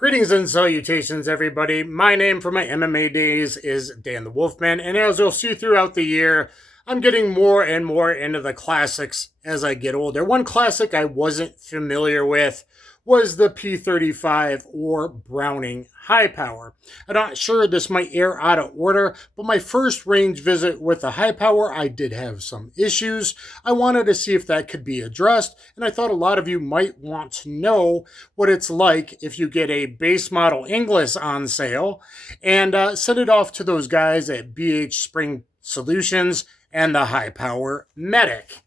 Greetings and salutations, everybody. My name from my MMA days is Dan the Wolfman, and as you'll see throughout the year, I'm getting more and more into the classics as I get older. One classic I wasn't familiar with was the P35 or Browning Hi-Power. I'm not sure this might air out of order, but my first range visit with the Hi-Power, I did have some issues. I wanted to see if that could be addressed, and I thought a lot of you might want to know what it's like if you get a base model INGLIS on sale and send it off to those guys at BH Spring Solutions and the Hi-Power Medic.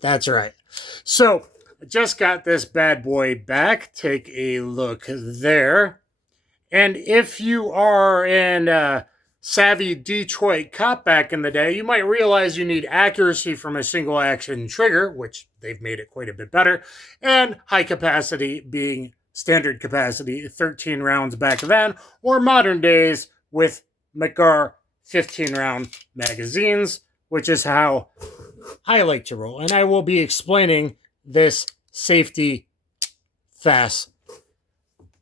That's right. So, I just got this bad boy back. Take a look there. And if you are in savvy Detroit cop back in the day, you might realize you need accuracy from a single action trigger, which they've made it quite a bit better, and high capacity being standard capacity, 13 rounds back then, or modern days with McGar 15-round magazines, which is how I like to roll. And I will be explaining this safety fast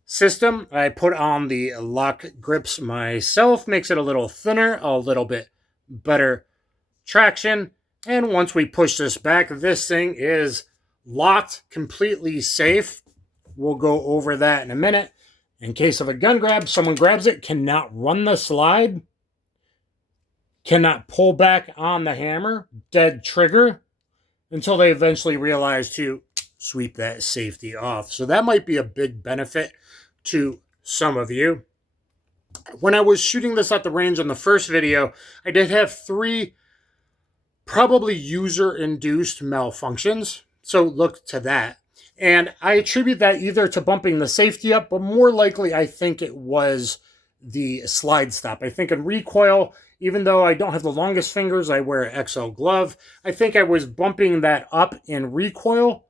system. I put on the lock grips myself, makes it a little thinner, a little bit better traction. And once we push this back, this thing is locked, completely safe. We'll go over that in a minute. In case of a gun grab, someone grabs it, cannot run the slide, cannot pull back on the hammer, dead trigger, until they eventually realize to sweep that safety off. So that might be a big benefit to some of you. When I was shooting this at the range on the first video, I did have 3 probably user-induced malfunctions. So look to that. And I attribute that either to bumping the safety up, but more likely I think it was the slide stop. I think in recoil, even though I don't have the longest fingers, I wear an XL glove. I think I was bumping that up in recoil.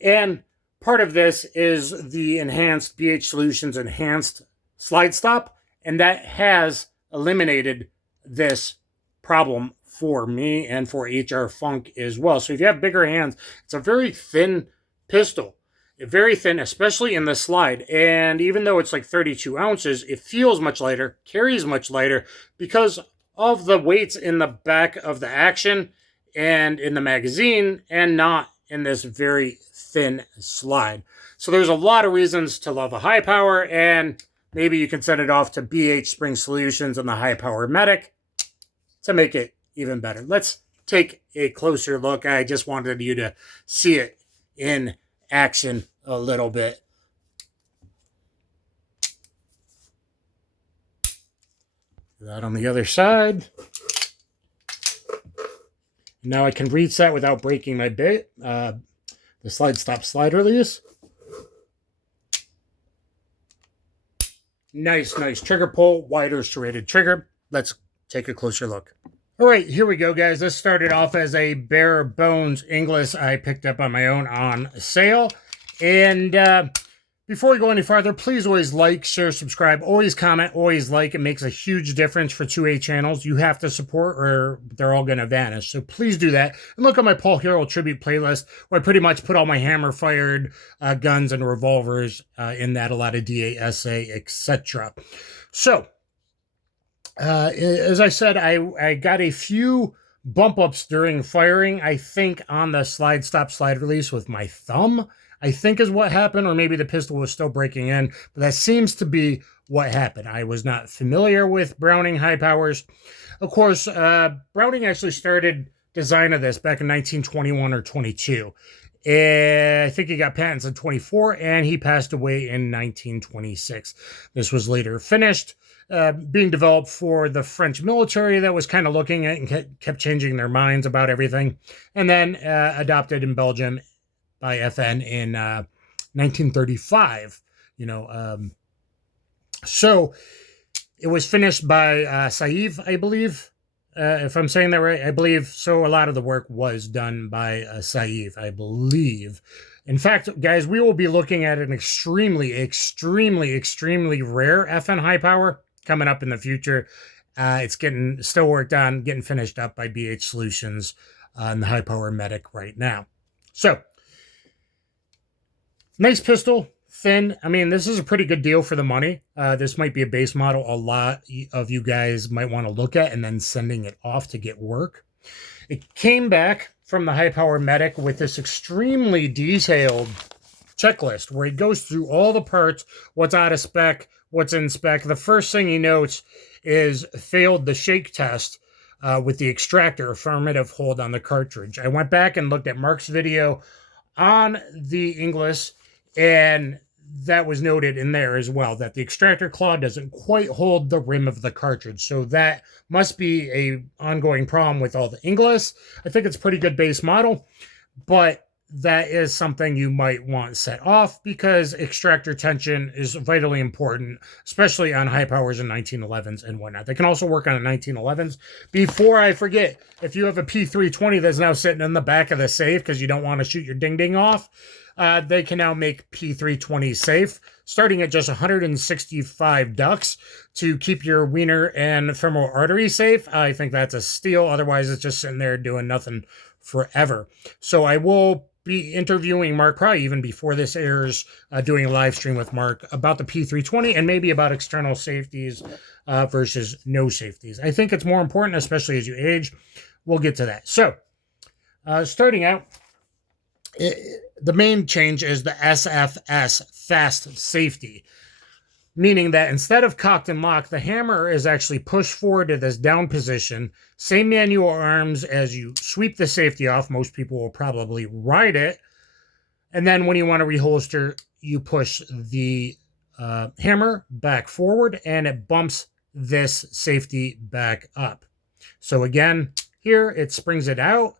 And part of this is the enhanced BH Solutions enhanced slide stop. And that has eliminated this problem for me and for Hrfunk as well. So if you have bigger hands, it's a very thin pistol. Very thin, especially in the slide. And even though it's like 32 ounces, it feels much lighter, carries much lighter because of the weights in the back of the action and in the magazine and not in this very thin slide. So there's a lot of reasons to love a Hi-Power, and maybe you can send it off to BH Spring Solutions and the Hi-Power Medic to make it even better. Let's take a closer look. I just wanted you to see it in action a little bit. That on the other side. Now I can reset without breaking my bit. The slide stop slide release. Nice trigger pull, wider serrated trigger. Let's take a closer look. All right, here we go, guys. This started off as a bare bones INGLIS I picked up on my own on sale. And before we go any farther, please always like, share, subscribe, always comment, always like. It makes a huge difference for 2A channels. You have to support or they're all going to vanish. So please do that. And look at my Paul Harrell tribute playlist where I pretty much put all my hammer-fired guns and revolvers in that, a lot of DASA, etc. So, as I said, I got a few bump ups during firing, I think on the slide stop slide release with my thumb, I think is what happened, or maybe the pistol was still breaking in, but that seems to be what happened. I was not familiar with Browning Hi-Powers. Of course, Browning actually started design of this back in 1921 or 22. I think he got patents in 24, and he passed away in 1926. This was later finished, being developed for the French military that was kind of looking at and kept changing their minds about everything, and then adopted in Belgium by FN in 1935. So it was finished by Saïve, I believe, if I'm saying that right. I believe so. A lot of the work was done by Saïve, I believe. In fact, guys, we will be looking at an extremely rare FN Hi-Power coming up in the future. It's getting still worked on, getting finished up by BH Solutions and the Hi-Power Medic right now. So Nice pistol, thin. I mean, this is a pretty good deal for the money. This might be a base model a lot of you guys might want to look at and then sending it off to get work. It came back from the Hi-Power Medic with this extremely detailed checklist where he goes through all the parts, what's out of spec, what's in spec. The first thing he notes is failed the shake test with the extractor affirmative hold on the cartridge. I went back and looked at Mark's video on the INGLIS, and that was noted in there as well, that the extractor claw doesn't quite hold the rim of the cartridge. So that must be a ongoing problem with all the INGLIS. I think it's a pretty good base model, but that is something you might want set off because extractor tension is vitally important, especially on high powers and 1911s and whatnot. They can also work on 1911s. Before I forget, if you have a P320 that's now sitting in the back of the safe because you don't want to shoot your ding-ding off, they can now make P320 safe, starting at just 165 ducks to keep your wiener and femoral artery safe. I think that's a steal. Otherwise, it's just sitting there doing nothing forever. So I will be interviewing Mark probably even before this airs, doing a live stream with Mark about the P320 and maybe about external safeties versus no safeties. I think it's more important, especially as you age. We'll get to that. So starting out, the main change is the SFS, fast safety, meaning that instead of cocked and locked, the hammer is actually pushed forward to this down position. Same manual arms as you sweep the safety off. Most people will probably ride it. And then when you want to reholster, you push the hammer back forward and it bumps this safety back up. So again, here it springs it out,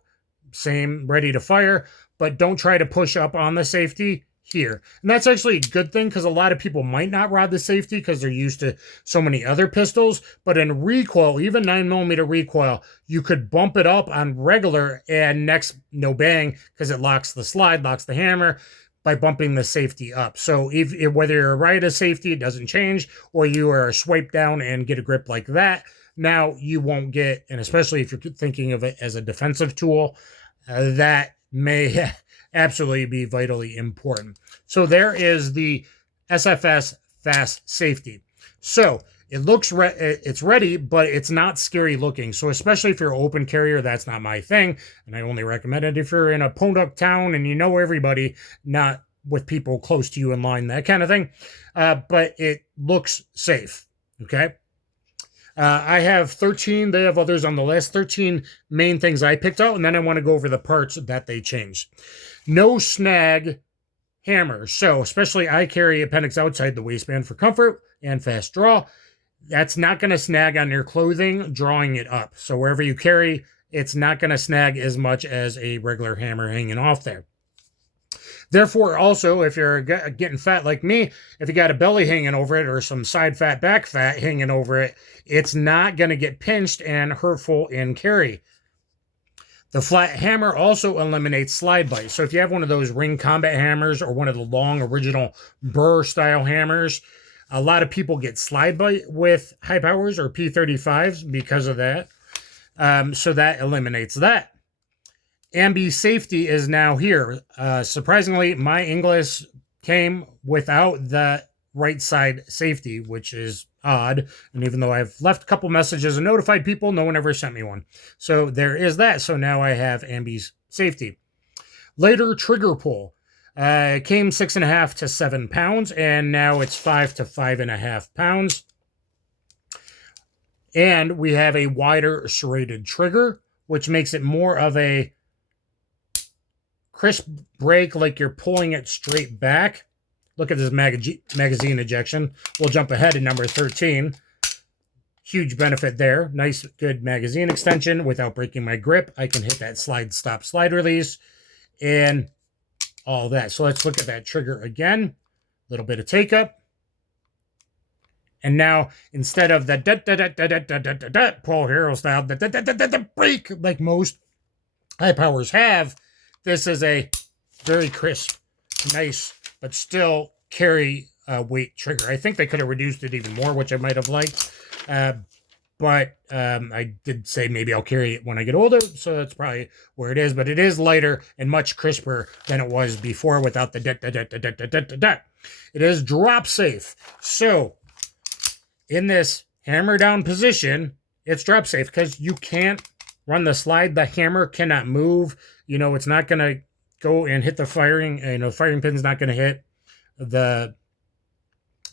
same, ready to fire, but don't try to push up on the safety here. And that's actually a good thing because a lot of people might not rod the safety because they're used to so many other pistols. But in recoil, even 9mm recoil, you could bump it up on regular and next no bang because it locks the slide, locks the hammer by bumping the safety up. So if whether you're right of safety, it doesn't change, or you are swipe down and get a grip like that, now you won't get, and especially if you're thinking of it as a defensive tool, that may absolutely be vitally important. So there is the SFS fast safety. So it looks it's ready, but it's not scary looking. So especially if you're an open carrier, that's not my thing. And I only recommend it if you're in a poned town and you know everybody, not with people close to you in line, that kind of thing. But it looks safe, okay? I have 13, they have others on the list, 13 main things I picked out, and then I want to go over the parts that they changed. No snag hammer. So, especially I carry appendix outside the waistband for comfort and fast draw. That's not going to snag on your clothing, drawing it up. So, wherever you carry, it's not going to snag as much as a regular hammer hanging off there. Therefore, also, if you're getting fat like me, if you got a belly hanging over it or some side fat, back fat hanging over it, it's not going to get pinched and hurtful in carry. The flat hammer also eliminates slide bite. So if you have one of those ring combat hammers or one of the long original burr style hammers, a lot of people get slide bite with high powers or P35s because of that. So that eliminates that. Ambi safety is now here. Surprisingly, my INGLIS came without the right side safety, which is odd. And even though I've left a couple messages and notified people, no one ever sent me one. So there is that. So now I have Ambi's safety. Later trigger pull. It came 6.5 to 7 pounds, and now it's 5 to 5.5 pounds. And we have a wider serrated trigger, which makes it more of a crisp break, like you're pulling it straight back. Look at this magazine ejection. We'll jump ahead to number 13. Huge benefit there. Nice, good magazine extension without breaking my grip. I can hit that slide, stop, slide release, and all that. So let's look at that trigger again. A little bit of take up. And now, instead of the Paul Harrell style, break like most high powers have, this is a very crisp, nice, but still carry weight trigger. I think they could have reduced it even more, which I might have liked. but I did say maybe I'll carry it when I get older, so that's probably where it is. But it is lighter and much crisper than it was before without the da. It is drop safe. So in this hammer down position, it's drop safe because you can't run the slide. The hammer cannot move. You know, it's not going to go and hit the firing. You know, firing pin's not going to hit the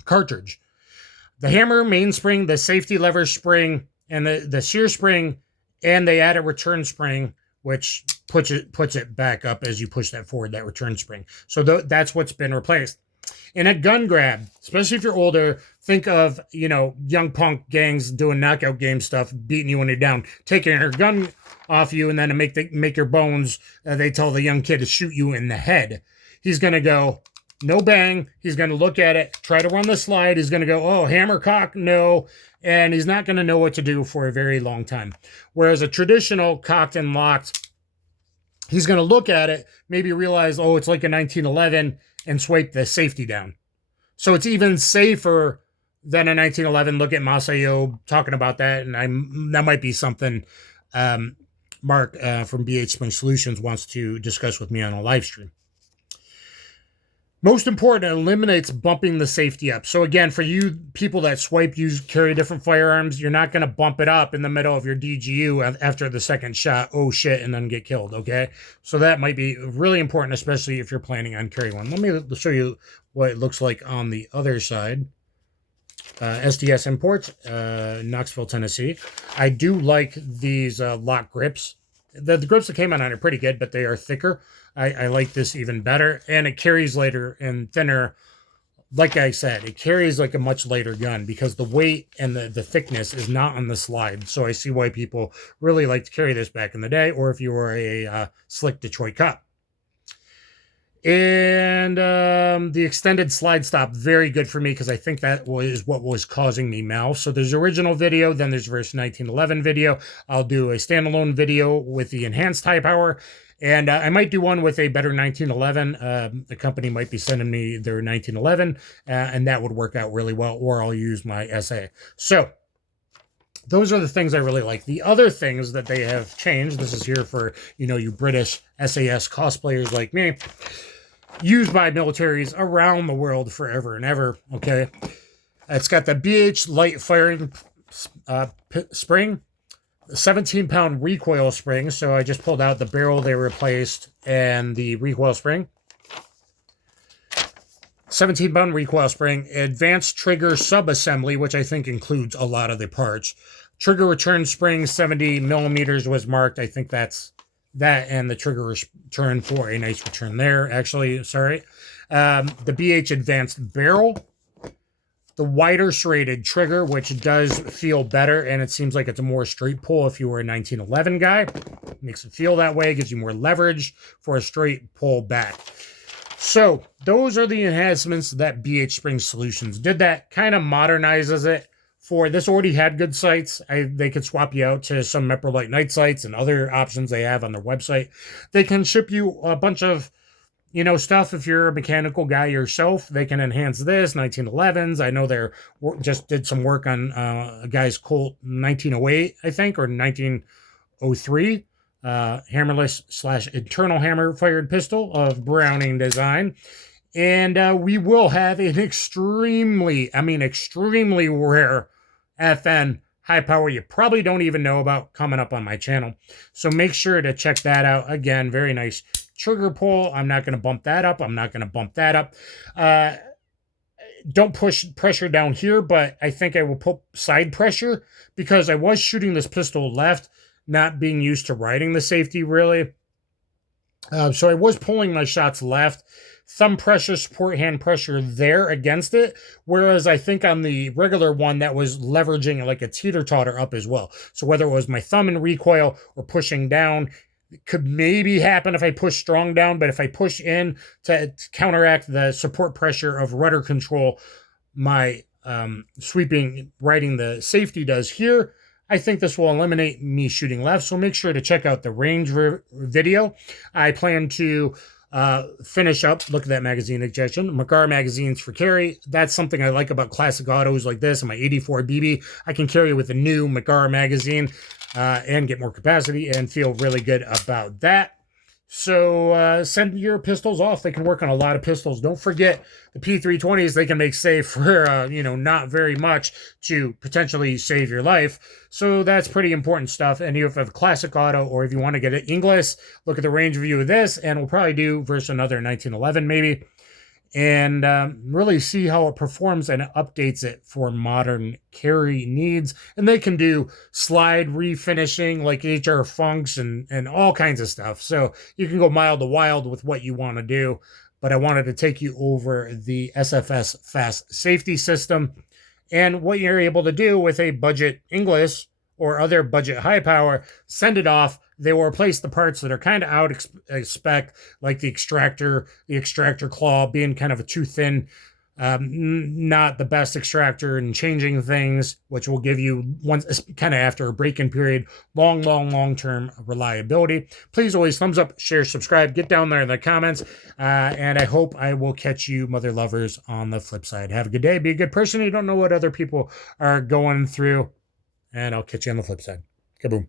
cartridge. The hammer mainspring, the safety lever spring, and the shear spring, and they add a return spring, which puts it back up as you push that forward, that return spring. So that's what's been replaced. In a gun grab, especially if you're older, think of, you know, young punk gangs doing knockout game stuff, beating you when you're down, taking your gun off you, and then to make your bones, they tell the young kid to shoot you in the head. He's going to go, no bang. He's going to look at it, try to run the slide. He's going to go, oh, hammer cock, no. And he's not going to know what to do for a very long time. Whereas a traditional cocked and locked, he's going to look at it, maybe realize, oh, it's like a 1911, and swipe the safety down. So it's even safer than a 1911. Look at Masayo talking about that, and that might be something Mark from BH Spring Solutions wants to discuss with me on a live stream. Most important, it eliminates bumping the safety up. So again, for you people that swipe, carry different firearms, you're not going to bump it up in the middle of your DGU after the second shot, oh shit, and then get killed, okay? So that might be really important, especially if you're planning on carrying one. Let me show you what it looks like on the other side. SDS Imports, Knoxville, Tennessee. I do like these lock grips. The grips that came out on are pretty good, but they are thicker. I like this even better, and it carries lighter and thinner. Like I said, it carries like a much lighter gun because the weight and the thickness is not on the slide. So I see why people really like to carry this back in the day, or if you were a slick Detroit cop. And the extended slide stop, very good for me because I think that was what was causing me mouth. So there's original video, then there's version 1911 video. I'll do a standalone video with the enhanced Hi-Power. And I might do one with a better 1911. The company might be sending me their 1911, and that would work out really well, or I'll use my SA. So those are the things I really like. The other things that they have changed, this is here for, you know, you British SAS cosplayers like me, used by militaries around the world forever and ever, okay? It's got the BH light firing spring, 17-pound recoil spring. So I just pulled out the barrel they replaced and the recoil spring. 17-pound recoil spring, advanced trigger sub-assembly, which I think includes a lot of the parts. Trigger return spring, 70 millimeters was marked. I think that's that, and the trigger return for a nice return there. Actually, sorry. The BH advanced barrel. The wider serrated trigger, which does feel better, and it seems like it's a more straight pull if you were a 1911 guy. Makes it feel that way, gives you more leverage for a straight pull back. So those are the enhancements that BH Spring Solutions did. That kind of modernizes it. For this already had good sights. They could swap you out to some Meprolite night sights and other options they have on their website. They can ship you a bunch of, you know, stuff. If you're a mechanical guy yourself, they can enhance this 1911s. I know they're just did some work on a guy's Colt 1908, I think, or 1903 hammerless / internal hammer fired pistol of Browning design. And we will have an extremely rare FN Hi-Power you probably don't even know about coming up on my channel. So make sure to check that out. Again, very nice trigger pull. I'm not going to bump that up. I'm not going to bump that up. Don't push pressure down here, but I think I will put side pressure because I was shooting this pistol left, not being used to riding the safety really. So I was pulling my shots left. Thumb pressure, support hand pressure there against it. Whereas I think on the regular one, that was leveraging like a teeter-totter up as well. So whether it was my thumb in recoil or pushing down, it could maybe happen if I push strong down. But if I push in to counteract the support pressure of rudder control, my sweeping, riding the safety does here, I think this will eliminate me shooting left. So make sure to check out the range video. I plan to finish up, look at that magazine ejection. McGar magazines for carry. That's something I like about classic autos like this. And my 84 BB, I can carry with a new McGar magazine and get more capacity and feel really good about that. So send your pistols off. They can work on a lot of pistols. Don't forget the P320s. They can make safe for not very much to potentially save your life. So that's pretty important stuff. And if you have a classic auto, or if you want to get an Inglis, look at the range review of this, and we'll probably do versus another 1911 maybe, and really see how it performs and updates it for modern carry needs. And they can do slide refinishing like Hrfunks and all kinds of stuff. So you can go mild to wild with what you want to do. But I wanted to take you over the SFS fast safety system and what you're able to do with a budget Inglis or other budget high power. Send it off. They will replace the parts that are kind of out spec, like the extractor claw being kind of too thin, not the best extractor, and changing things, which will give you, once kind of after a break-in period, long-term reliability. Please always thumbs up, share, subscribe, get down there in the comments, and I hope I will catch you mother lovers on the flip side. Have a good day. Be a good person. You don't know what other people are going through, and I'll catch you on the flip side. Kaboom.